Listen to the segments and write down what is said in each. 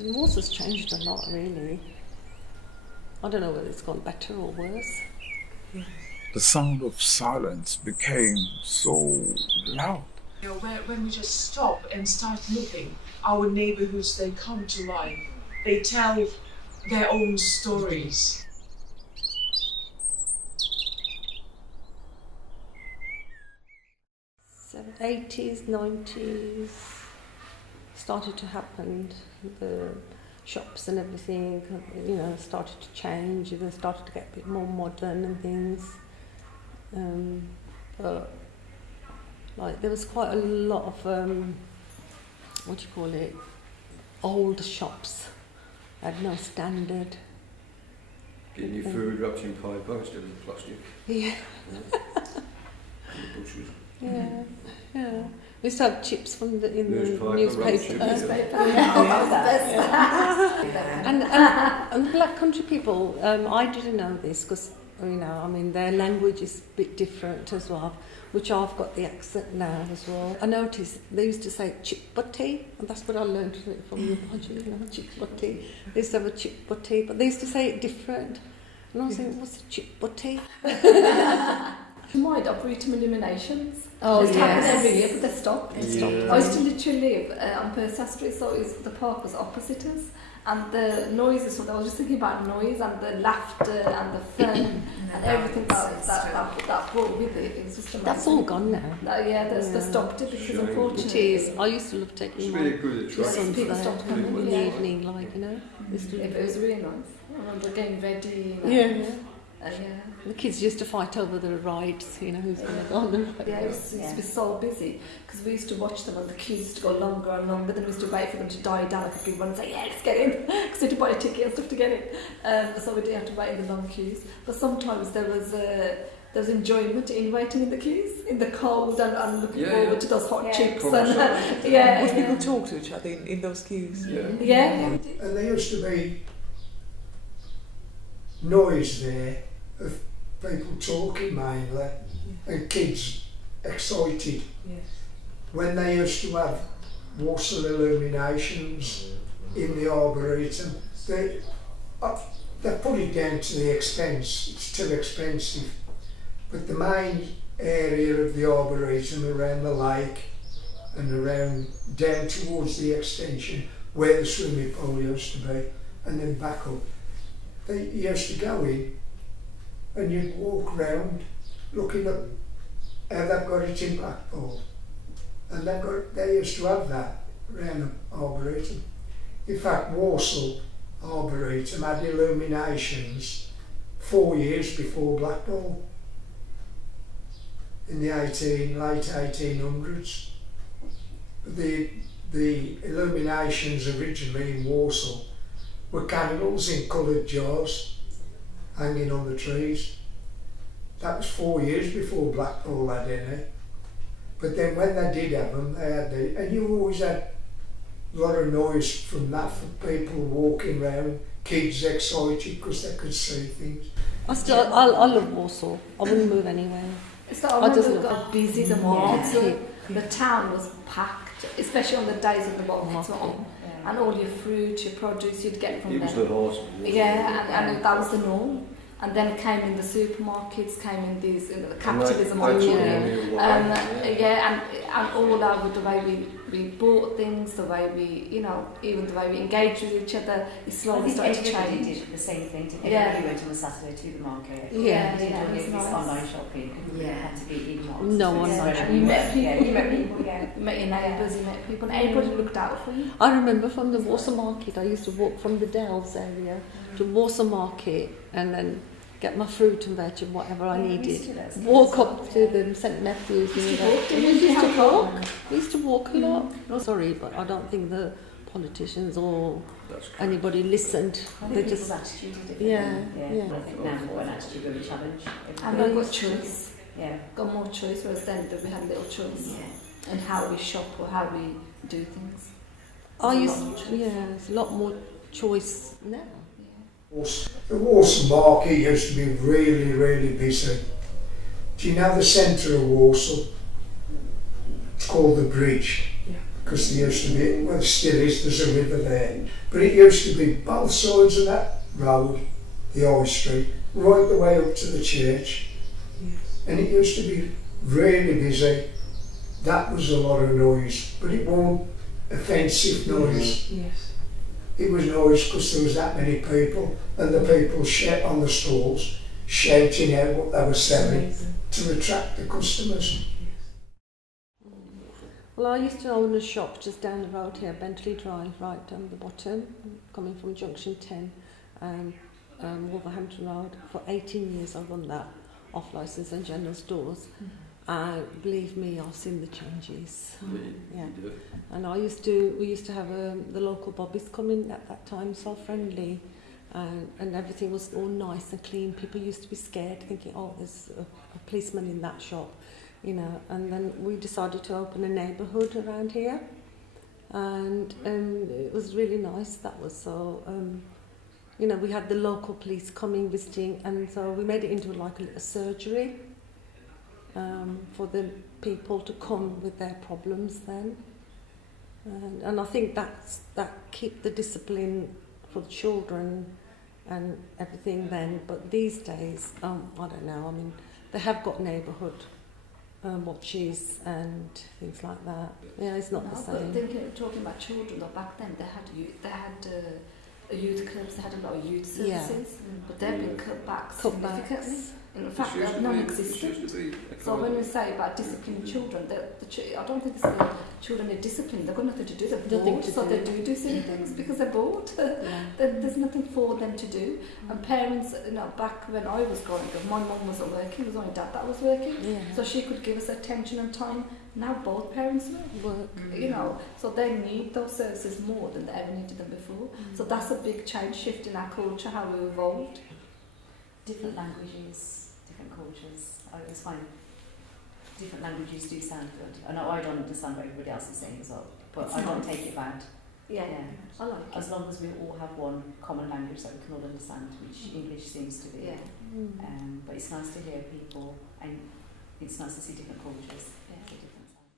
Warsall's changed a lot, really. I don't know whether it's gone better or worse. The sound of silence became so loud. You know, when we just stop and start looking, our neighbourhoods, they come to life. They tell their own stories. So 80s, 90s started to happen. The shops and everything, you know, started to change. They started to get a bit more modern and things. But like there was quite a lot of old shops. Had no standard. Getting your food wrapped in paper instead of plastic. Yeah. In the butchers. Yeah. We used to have chips from the newspaper. And Black Country people, I didn't know this because, you know, I mean, their language is a bit different as well, which I've got the accent now as well. I noticed they used to say chip butty, and that's what I learned from your budget, you know, chip butty. They used to have a chip butty, but they used to say it different. And I was thinking, what's a chip butty? Mind Arboretum illuminations. Oh, It's happened yes. every year, but they stopped. I used to literally live on Persa Street, so the park was opposite us. And the noises, so I was just thinking about noise and the laughter and the fun and everything that brought with it. It was just amazing. That's all gone now. They stopped it because unfortunately... It is. I used to love taking It's my really good at sons people there stopped coming, in the yeah. evening, like, you know. It was really nice. I remember getting ready. Yeah. Yeah. The kids used to fight over the rides, you know, who's going to go on the ride. Yeah, it used to be so busy because we used to watch them and the queues used to go longer and longer. Then we used to wait for them to die down. Like people would say, "Yeah, let's get in," because we had to buy a ticket and stuff to get in. So we didn't have to wait in the long queues. But sometimes there was enjoyment in waiting in the queues, in the cold, and looking forward to those hot chips. And Would people talk to each other in those queues? Yeah. And there used to be noise there of people talking mainly and kids excited. Yes. When they used to have Walsall illuminations in the Arboretum, they put it down to the expense. It's too expensive. But the main area of the Arboretum around the lake and around down towards the extension where the swimming pool used to be and then back up, they used to go in and you'd walk round looking at how they've got it in Blackpool. And they used to have that around the Arboretum. In fact, Walsall Arboretum had illuminations 4 years before Blackpool in the late 1800s. The illuminations originally in Walsall were candles in coloured jars hanging on the trees. That was 4 years before Blackpool had any. But then when they did have them, they had and you always had a lot of noise from that, from people walking around, kids excited because they could see things. I love Walsall. I wouldn't move anywhere. It's like, I remember how busy the markets were. The town was packed, especially on the days of the markets were on. And all your fruit, your produce, you'd get from It was there. the horse. And that was the norm. And then it came in the supermarkets, came in these the capitalism of the and all over the way we bought things, the way we, you know, even the way we engaged with each other, it slowly started to change. Everybody did the same thing. Everybody went on a Saturday to the market. It was nice. Online shopping. It had to be in markets. No one. And you met people. You met people. You met your neighbours. You met people. And everybody looked out for you. I remember from the Walsall Market, I used to walk from the Delves area to Walsall Market and then get my fruit and veg and whatever I needed. Walk up to the St Matthews. We used to walk a lot. Sorry, but I don't think the politicians or anybody listened. They just attitude is different. yeah. I think now more an attitude of a challenge. And we got choice. Yeah. Got more choice, whereas then we had little choice. Yeah. And how we shop or how we do things. There's a lot more choice now. The Walsall Market used to be really, really busy. Do you know the centre of Walsall? It's called the Bridge. because there used to be, well, still is, there's a river there, but it used to be both sides of that road, the High Street, right the way up to the church. And it used to be really busy. That was a lot of noise, but it wasn't offensive noise. Yes. It was noise because there was that many people, and the people on the stalls shouting out what they were selling to attract the customers. Well, I used to own a shop just down the road here, Bentley Drive, right down the bottom, coming from Junction 10, Wolverhampton Road. For 18 years I run that, off licence and general stores. Believe me, I've seen the changes. Yeah. And we used to have the local bobbies come in at that time, so friendly, and everything was all nice and clean. People used to be scared, thinking, oh, there's a policeman in that shop. You know, and then we decided to open a neighbourhood around here, and it was really nice. That was so, you know, we had the local police coming, visiting, and so we made it into like a surgery for the people to come with their problems then, and I think that keep the discipline for the children and everything then. But these days, I don't know. I mean, they have got neighbourhood watches and things like that. Yeah, it's not the same. But talking about children, though, back then they had youth clubs, they had a lot of youth services, but they've been cut back significantly. In fact, they're non-existent. So when we say about disciplining children, I don't think it's the children are disciplined. They've got nothing to do. They're bored, so they do silly things because they're bored. There's nothing for them to do. And parents, you know, back when I was growing up, my mum wasn't working. It was only dad that was working, so she could give us attention and time. Now both parents work, you know, so they need those services more than they ever needed them before. So that's a big change, shift in our culture, how we evolved. Different languages, different cultures. I always find different languages do sound good. I know I don't understand what everybody else is saying as well, but I don't take it bad. Yeah, I like it. As long as we all have one common language that we can all understand, which English seems to be. But it's nice to hear people, and it's nice to see different cultures. Different sides.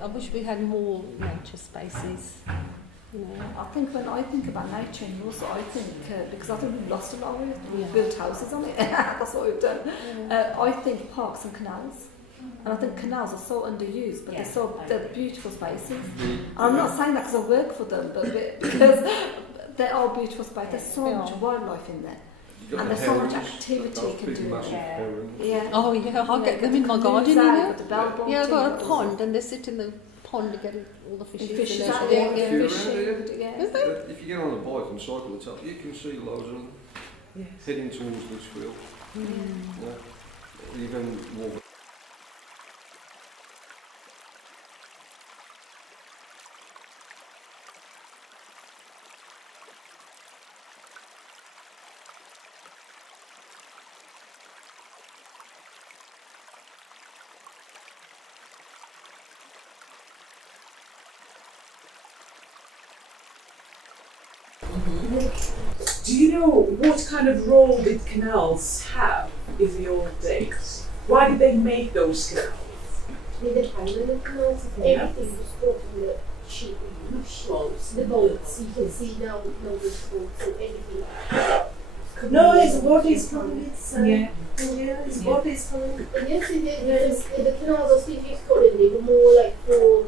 I wish we had more nature spaces. You know. I think when I think about nature in Walsall, I think, because I think we've lost a lot of it, we've built houses on it, that's what we've done. I think parks and canals, and I think canals are so underused, but they're beautiful spaces. I'm not saying that because I work for them, but because they are beautiful spaces. There's so much wildlife in there. And there's so much activity you can do. Oh yeah, I'll get them in my garden. I've got a pond, and they sit in the pond to get all the fishes. Fishes If out there, Is there? if you get on a bike and cycle the top, you can see loads of them heading towards Lichfield. Even Wolverhampton. Do you know what kind of role did canals have in the old days? Why did they make those canals? With the permanent canals, everything was brought from the ship, the boats. You can see now those boats and anything. No, it's what is coming. It's it's what is coming. Yes, it is. The canals are still difficult, they were more like for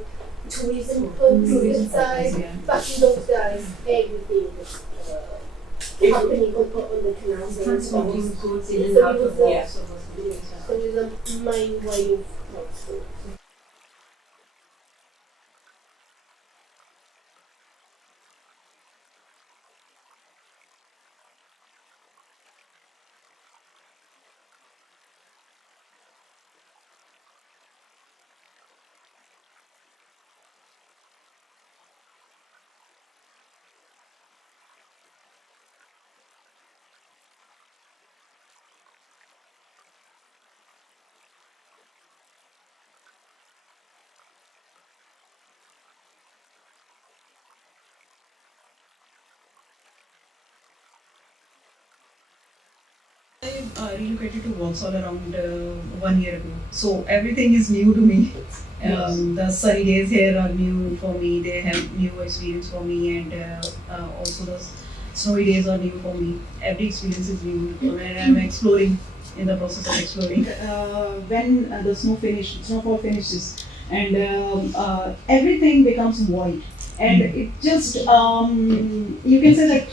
tourism funds inside. Back in those days, everything was happening on the canal. Transporting goods in and So out it of was yeah. so it was a main way of transport. I relocated to Walsall around 1 year ago. So everything is new to me. The sunny days here are new for me. They have new experience for me, and also the snowy days are new for me. Every experience is new, and I'm exploring in the process of exploring. When the snowfall finishes, and everything becomes white. And it just, you can say that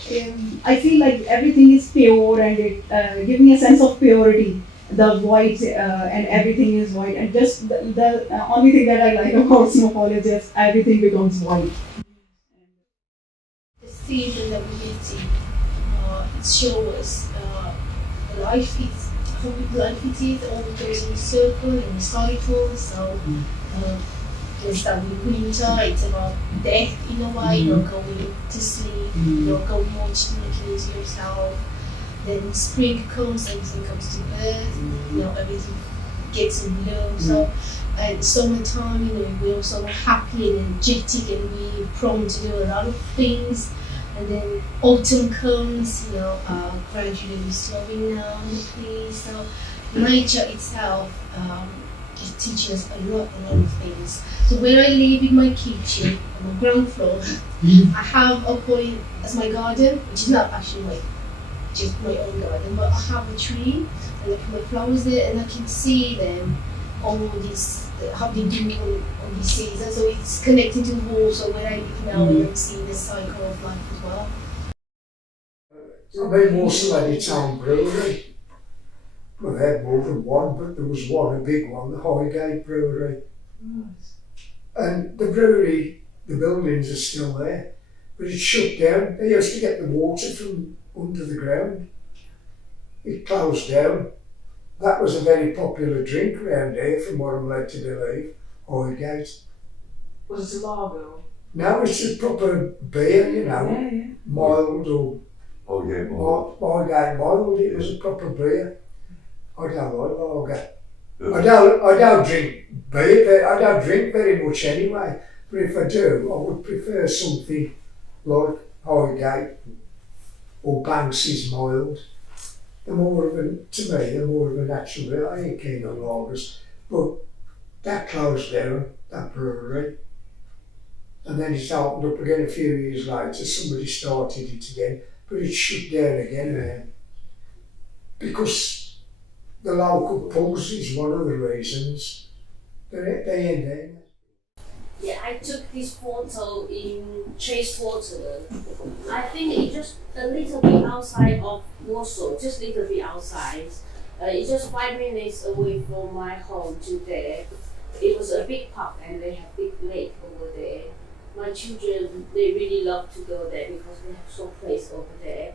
I feel like everything is pure, and it gives me a sense of purity. The white and everything is white, and just the only thing that I like about snowfall is just everything becomes white. The season that we get to, it shows life is how life it is. All goes in a circle, in a cycle. So. Start with winter, it's about death in a way, going to sleep, going more looking into yourself. Then spring comes, everything comes to birth, everything gets in bloom. So, and summertime, we're also happy and energetic, and we're prone to do a lot of things. And then autumn comes, gradually slowing down the pace. So, nature itself. It teaches us a lot of things. So where I live in my kitchen, on the ground floor, I have a point as my garden, which is not actually just my own garden, but I have a tree, and I put my flowers there, and I can see them all this, how they do on this season. So it's connected to the wall, so where I live now, and I'm seeing the cycle of life as well. I mean, Walsall had its own brewery. Well, they had more than one, but there was one, a big one, the Highgate Brewery. Nice. And the brewery, the buildings are still there, but it's shut down. They used to get the water from under the ground. It closed down. That was a very popular drink around here, from what I'm led to believe, Highgate. Was it a lager? No, it's a proper beer, Yeah. mild or Highgate mild. It was a proper beer. I don't like lager. I don't drink beer. I don't drink very much anyway. But if I do, I would prefer something like Highgate or Banksy's mild. To me, they're more of a natural beer. I ain't keen on lagers. But that closed down, that brewery. And then it opened up again a few years later. Somebody started it again, but it shut down again because the local pubs is one of the reasons. They ain't there. Yeah, I took this photo in Chase Water. I think it's just a little bit outside of Warsaw, just a little bit outside. It's just 5 minutes away from my home to there. It was a big park, and they have big lake over there. My children, they really love to go there because they have some place over there.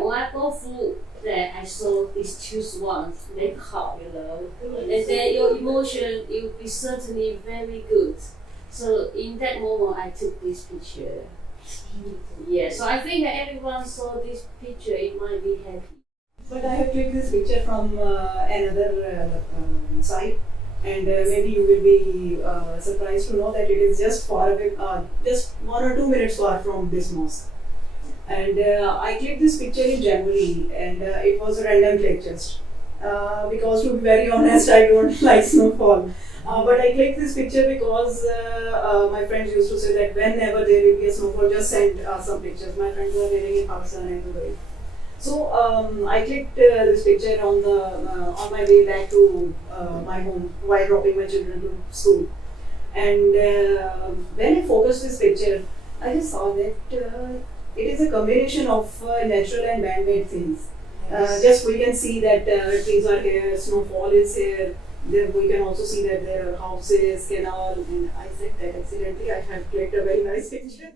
When I go through there, I saw these two swans, they hop, and then your emotion, it will be certainly very good. So in that moment, I took this picture. Yeah, so I think that everyone saw this picture, it might be happy. But I have clicked this picture from another site, and maybe you will be surprised to know that it is just far away, just 1 or 2 minutes far from this mosque. And I clicked this picture in January, and it was a random click just. Because to be very honest, I don't like snowfall. But I clicked this picture because my friends used to say that whenever there will be a snowfall, just send some pictures. My friends were living in Pakistan and Dubai. So I clicked this picture on my way back to my home while dropping my children to school. And when I focused this picture, I just saw that it is a combination of natural and man-made things. Just we can see that trees are here, snowfall is here. There we can also see that there are houses, canal, and I said that accidentally I have clicked a very nice picture.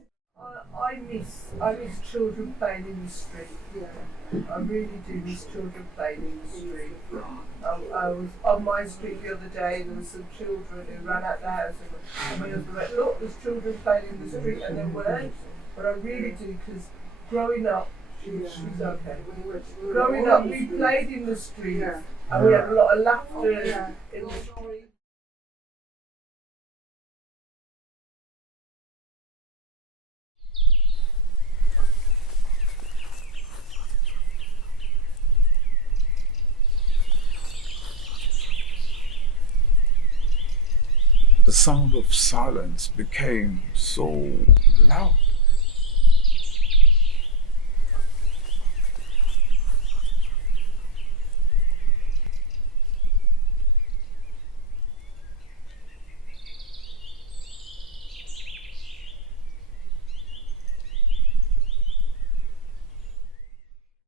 I miss children playing in the street. Yeah, I really do miss children playing in the street. I was on my street the other day. There were some children who ran out the house, and my husband went, "Look, there's children playing in the street," and there weren't. But I really do, because growing up, she's okay. Growing up, we played in the street, and we had a lot of laughter in the street. The sound of silence became so loud.